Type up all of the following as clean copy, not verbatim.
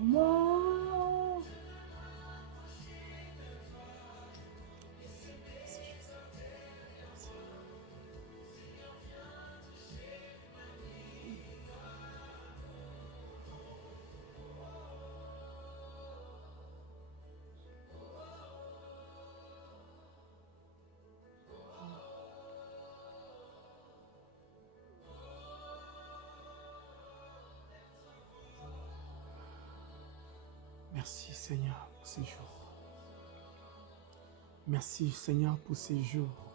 Moi. Merci Seigneur pour ces jours. Merci Seigneur pour ces jours.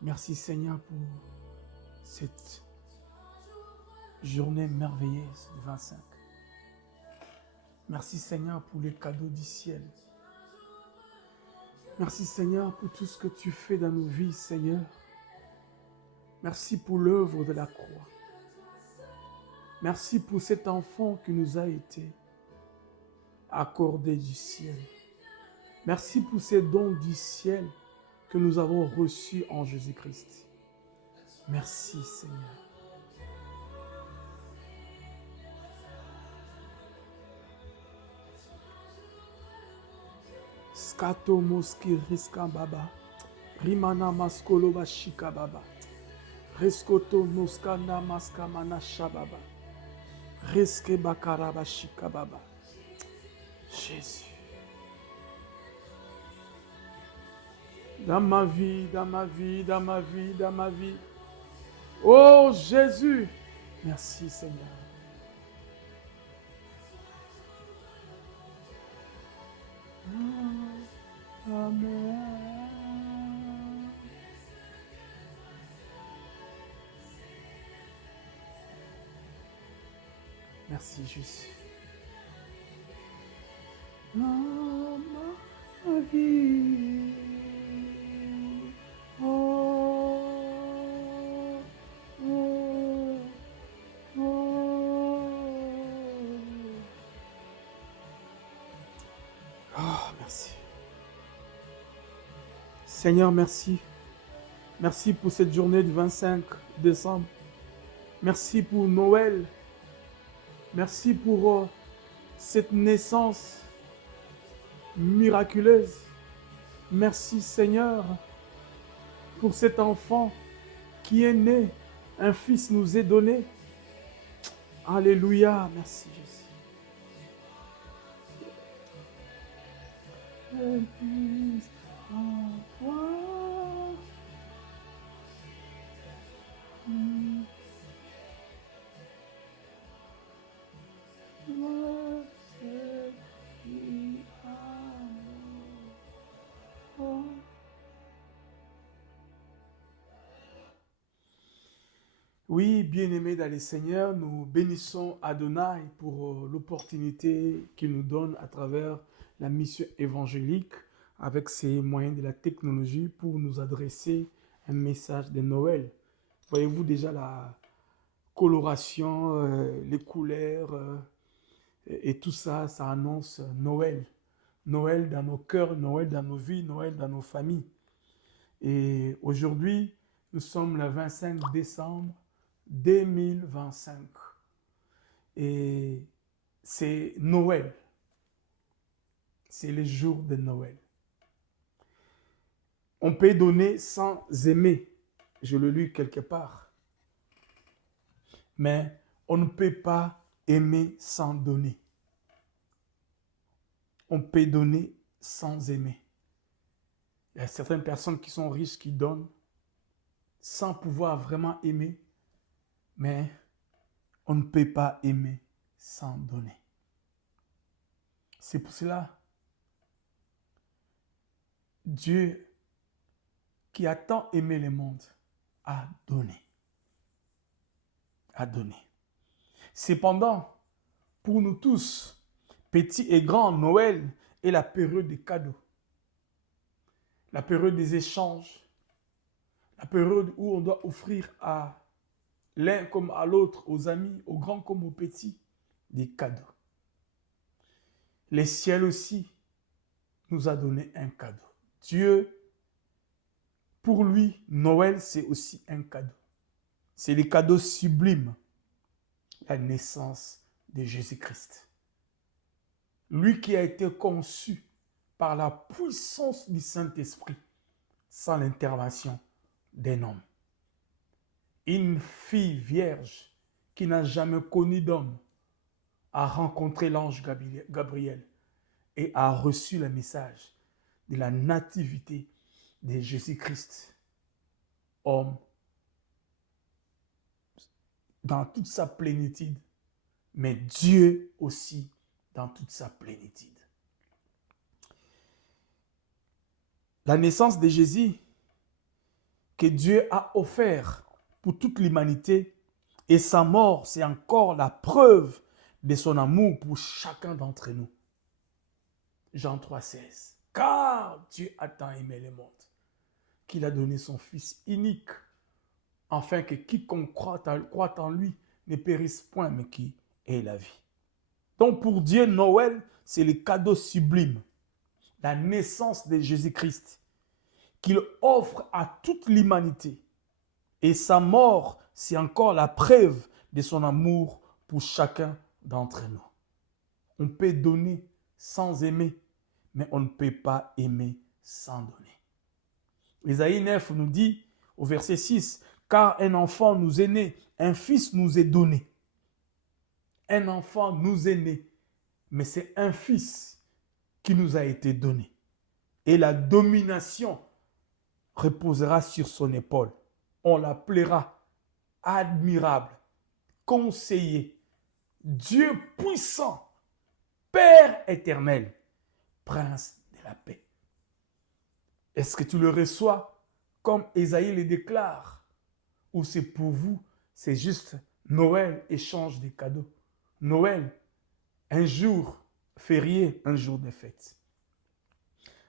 Merci Seigneur pour cette journée merveilleuse du 25. Merci Seigneur pour les cadeaux du ciel. Merci Seigneur pour tout ce que tu fais dans nos vies, Seigneur. Merci pour l'œuvre de la croix. Merci pour cet enfant qui nous a été accordé du ciel. Merci pour ces dons du ciel que nous avons reçus en Jésus-Christ. Merci Seigneur. Skato moski riska baba. Rimana maskolo bashika baba. Reskoto noskana maskamana shababa. Reske bakara bashika baba. Jésus. Dans ma vie, dans ma vie, dans ma vie, dans ma vie. Oh Jésus. Merci Seigneur. Amen. Merci Jésus. Dans ma vie. Oh, oh, oh. Ah, merci. Seigneur, merci. Merci pour cette journée du 25 décembre. Merci pour Noël. Merci pour cette naissance miraculeuse. Merci Seigneur pour cet enfant qui est né. Un fils nous est donné. Alléluia. Merci Jésus. Oui, bien-aimés dans le Seigneur, nous bénissons Adonai pour l'opportunité qu'il nous donne à travers la mission évangélique avec ses moyens de la technologie pour nous adresser un message de Noël. Voyez-vous déjà la coloration, les couleurs et tout ça, ça annonce Noël. Noël dans nos cœurs, Noël dans nos vies, Noël dans nos familles. Et aujourd'hui, nous sommes le 25 décembre 2025. Et c'est Noël. C'est le jour de Noël. On peut donner sans aimer. Je le lis quelque part. Mais on ne peut pas aimer sans donner. On peut donner sans aimer. Il y a certaines personnes qui sont riches qui donnent sans pouvoir vraiment aimer. Mais on ne peut pas aimer sans donner. C'est pour cela, Dieu, qui a tant aimé le monde, a donné. A donné. Cependant, pour nous tous, petits et grands, Noël est la période des cadeaux. La période des échanges. La période où on doit offrir à l'un comme à l'autre, aux amis, aux grands comme aux petits, des cadeaux. Le ciel aussi nous a donné un cadeau. Dieu, pour lui, Noël, c'est aussi un cadeau. c'est le cadeau sublime, la naissance de Jésus-Christ. Lui qui a été conçu par la puissance du Saint-Esprit, sans l'intervention d'un homme. Une fille vierge qui n'a jamais connu d'homme a rencontré l'ange Gabriel et a reçu le message de la nativité de Jésus-Christ, homme dans toute sa plénitude, mais Dieu aussi dans toute sa plénitude. La naissance de Jésus que Dieu a offert pour toute l'humanité et sa mort, c'est encore la preuve de son amour pour chacun d'entre nous. Jean 3,16. Car Dieu a tant aimé le monde qu'il a donné son Fils unique, afin que quiconque croit en lui ne périsse point, mais qui ait la vie. Donc pour Dieu, Noël, c'est le cadeau sublime, la naissance de Jésus-Christ, qu'il offre à toute l'humanité. Et sa mort, c'est encore la preuve de son amour pour chacun d'entre nous. On peut donner sans aimer, mais on ne peut pas aimer sans donner. Ésaïe 9 nous dit au verset 6, « Car un enfant nous est né, un fils nous est donné. » Un enfant nous est né, mais c'est un fils qui nous a été donné. Et la domination reposera sur son épaule. On l'appellera admirable, conseiller, Dieu puissant, Père éternel, Prince de la paix. Est-ce que tu le reçois comme Ésaïe le déclare? Ou c'est pour vous, c'est juste Noël, échange des cadeaux. Noël, un jour férié, un jour de fête.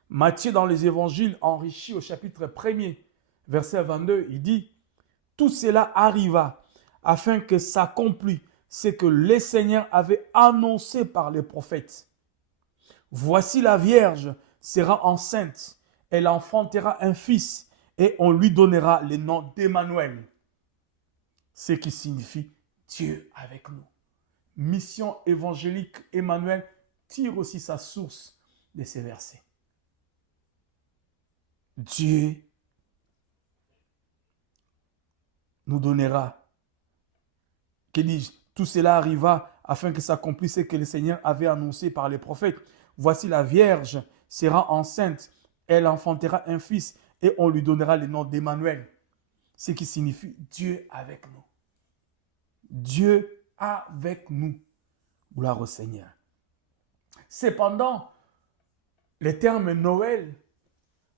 Matthieu, dans les évangiles, enrichi au chapitre 1er, verset 22, il dit « Tout cela arriva afin que s'accomplisse ce que le Seigneur avait annoncé par les prophètes. Voici la Vierge sera enceinte, elle enfantera un fils et on lui donnera le nom d'Emmanuel. » Ce qui signifie Dieu avec nous. Mission évangélique Emmanuel tire aussi sa source de ces versets. Dieu nous donnera, que dis-je, tout cela arriva afin que s'accomplisse ce que le Seigneur avait annoncé par les prophètes. Voici la Vierge sera enceinte, elle enfantera un fils et on lui donnera le nom d'Emmanuel. Ce qui signifie Dieu avec nous. Dieu avec nous. Gloire au Seigneur. Cependant, le terme Noël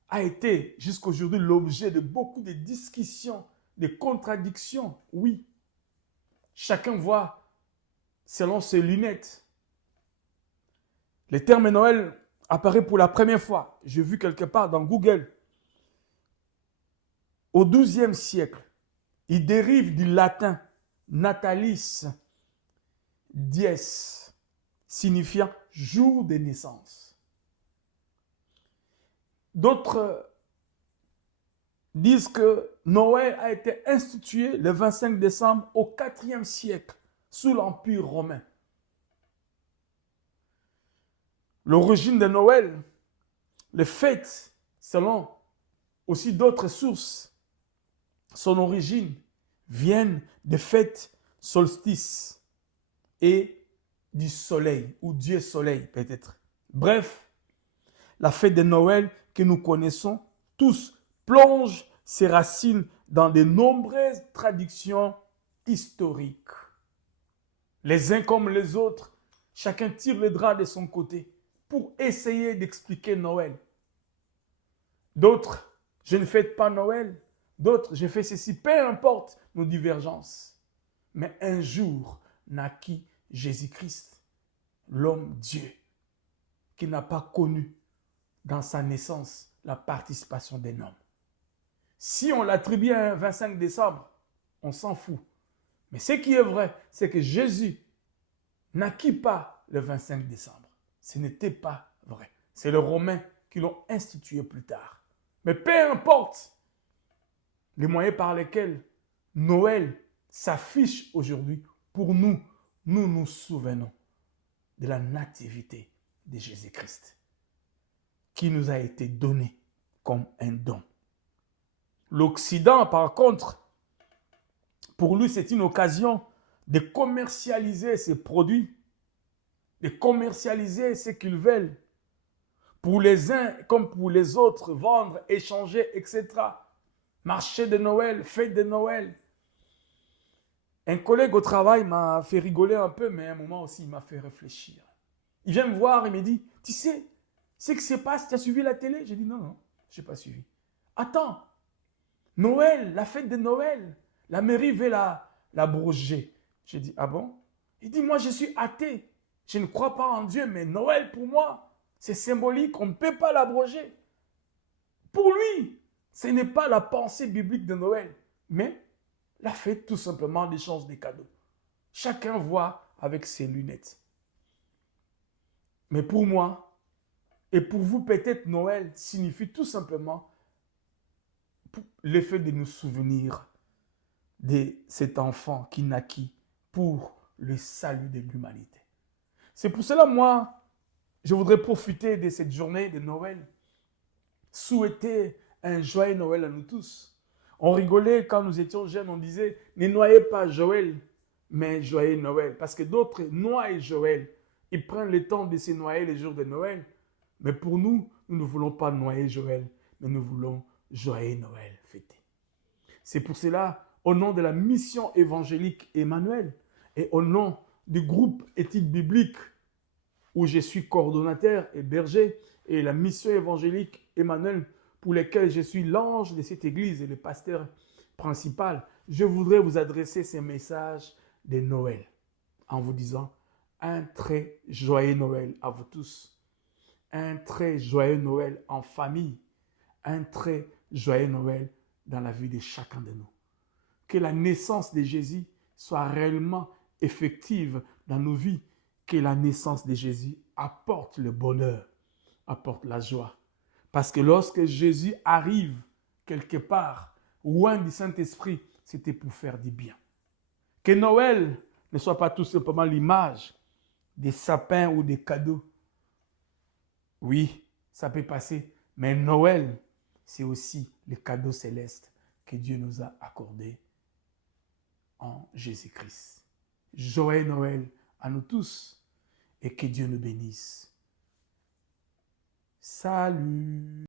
a été jusqu'à aujourd'hui l'objet de beaucoup de discussions, de contradictions. Oui, chacun voit selon ses lunettes. Le terme Noël apparaît pour la première fois, j'ai vu quelque part dans Google, au XIIe siècle. Il dérive du latin natalis dies, signifiant jour de naissance. D'autres disent que Noël a été institué le 25 décembre au IVe siècle, sous l'Empire romain. L'origine de Noël, les fêtes, selon aussi d'autres sources, son origine viennent des fêtes solstices et du soleil, ou Dieu soleil peut-être. Bref, la fête de Noël que nous connaissons tous plonge ses racines dans de nombreuses traditions historiques. Les uns comme les autres, chacun tire le drap de son côté pour essayer d'expliquer Noël. D'autres, je ne fête pas Noël. D'autres, je fais ceci. Peu importe nos divergences. Mais un jour naquit Jésus-Christ, l'homme Dieu, qui n'a pas connu dans sa naissance la participation d'un homme. Si on l'attribue à un 25 décembre, on s'en fout. Mais ce qui est vrai, c'est que Jésus naquit pas le 25 décembre. Ce n'était pas vrai. C'est les Romains qui l'ont institué plus tard. Mais peu importe les moyens par lesquels Noël s'affiche aujourd'hui pour nous. Nous nous souvenons de la nativité de Jésus-Christ qui nous a été donné comme un don. L'Occident, par contre, pour lui, c'est une occasion de commercialiser ses produits, de commercialiser ce qu'ils veulent. Pour les uns comme pour les autres, vendre, échanger, etc. Marché de Noël, fête de Noël. Un collègue au travail m'a fait rigoler un peu, mais à un moment aussi, il m'a fait réfléchir. Il vient me voir et me dit, tu sais, ce qui se passe, tu as suivi la télé? J'ai dit, non, non, je n'ai pas suivi. Attends, Noël, la fête de Noël, la mairie veut l'abroger. J'ai dit, ah bon? Il dit, moi je suis athée, je ne crois pas en Dieu, mais Noël pour moi, c'est symbolique, on ne peut pas l'abroger. Pour lui, ce n'est pas la pensée biblique de Noël, mais la fête tout simplement d'échange des cadeaux. Chacun voit avec ses lunettes. Mais pour moi, et pour vous peut-être Noël signifie tout simplement le fait de nous souvenir de cet enfant qui naquit pour le salut de l'humanité. C'est pour cela, moi, je voudrais profiter de cette journée de Noël, souhaiter un joyeux Noël à nous tous. On rigolait quand nous étions jeunes, on disait, ne noyez pas Joël, mais joyeux Noël. Parce que d'autres noient Joël. Ils prennent le temps de se noyer les jours de Noël. Mais pour nous, nous ne voulons pas noyer Joël, mais nous voulons joyeux Noël fêter. C'est pour cela, au nom de la mission évangélique Emmanuel et au nom du groupe éthique biblique où je suis coordonnateur et berger, et la mission évangélique Emmanuel pour laquelle je suis l'ange de cette église et le pasteur principal, je voudrais vous adresser ces messages de Noël en vous disant un très joyeux Noël à vous tous, un très joyeux Noël en famille, un très joyeux Noël dans la vie de chacun de nous. Que la naissance de Jésus soit réellement effective dans nos vies, que la naissance de Jésus apporte le bonheur, apporte la joie. Parce que lorsque Jésus arrive quelque part, loin du Saint-Esprit, c'était pour faire du bien. Que Noël ne soit pas tout simplement l'image des sapins ou des cadeaux. Oui, ça peut passer, mais Noël, c'est aussi le cadeau céleste que Dieu nous a accordé en Jésus-Christ. Joyeux Noël à nous tous et que Dieu nous bénisse. Salut!